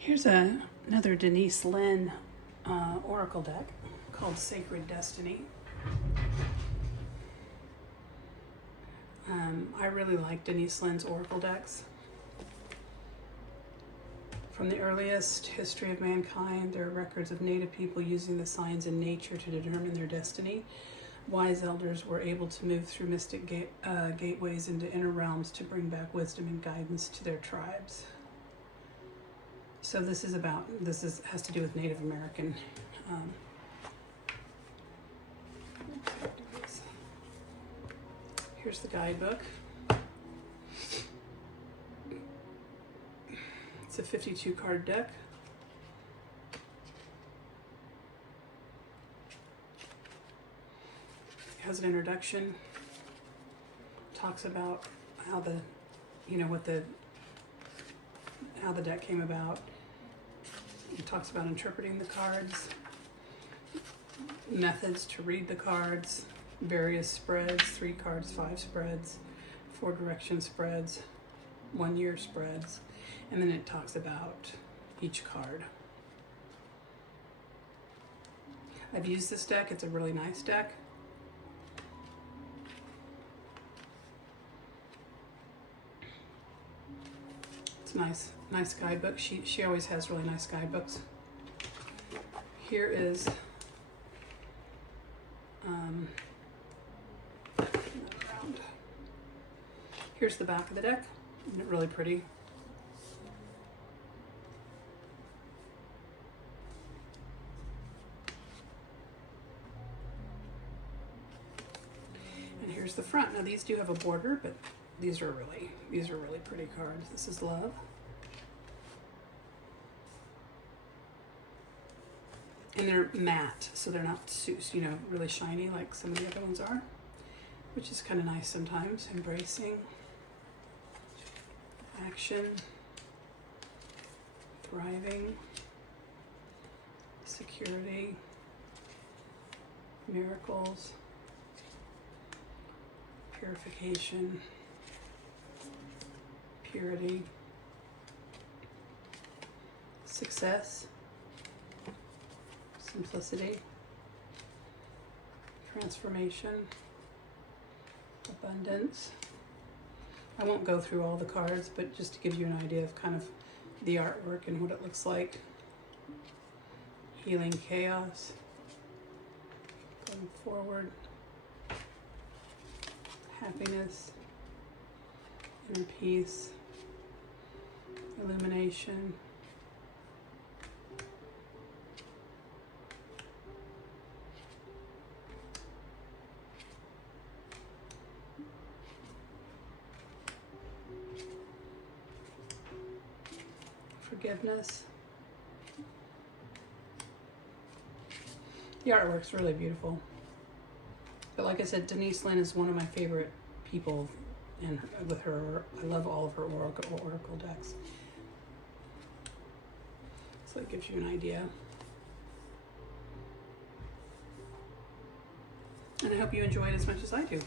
Here's another Denise Linn oracle deck called Sacred Destiny. I really like Denise Linn's oracle decks. From the earliest history of mankind, there are records of native people using the signs in nature to determine their destiny. Wise elders were able to move through mystic gateways into inner realms to bring back wisdom and guidance to their tribes. So this has to do with Native American. Here's the guidebook. It's a 52 card deck. It has an introduction. Talks about how how the deck came about. It talks about interpreting the cards, methods to read the cards, various spreads, 3 cards, 5 spreads, 4 direction spreads, 1 year spreads, and then it talks about each card. I've used this deck. It's a really nice deck. It's nice guidebook. She always has really nice guidebooks. Here is here's the back of the deck. Isn't it really pretty? And here's the front. Now these do have a border, but these are really pretty cards. This is love. And they're matte, so they're not really shiny like some of the other ones are, which is kind of nice sometimes. Embracing, action, thriving, security, miracles, purification, purity, success, simplicity, transformation, abundance. I won't go through all the cards, but just to give you an idea of kind of the artwork and what it looks like. Healing chaos, going forward, happiness, inner peace, illumination, forgiveness. The artwork's really beautiful. But like I said, Denise Linn is one of my favorite people, and with her, I love all of her oracle decks. So it gives you an idea. And I hope you enjoy it as much as I do.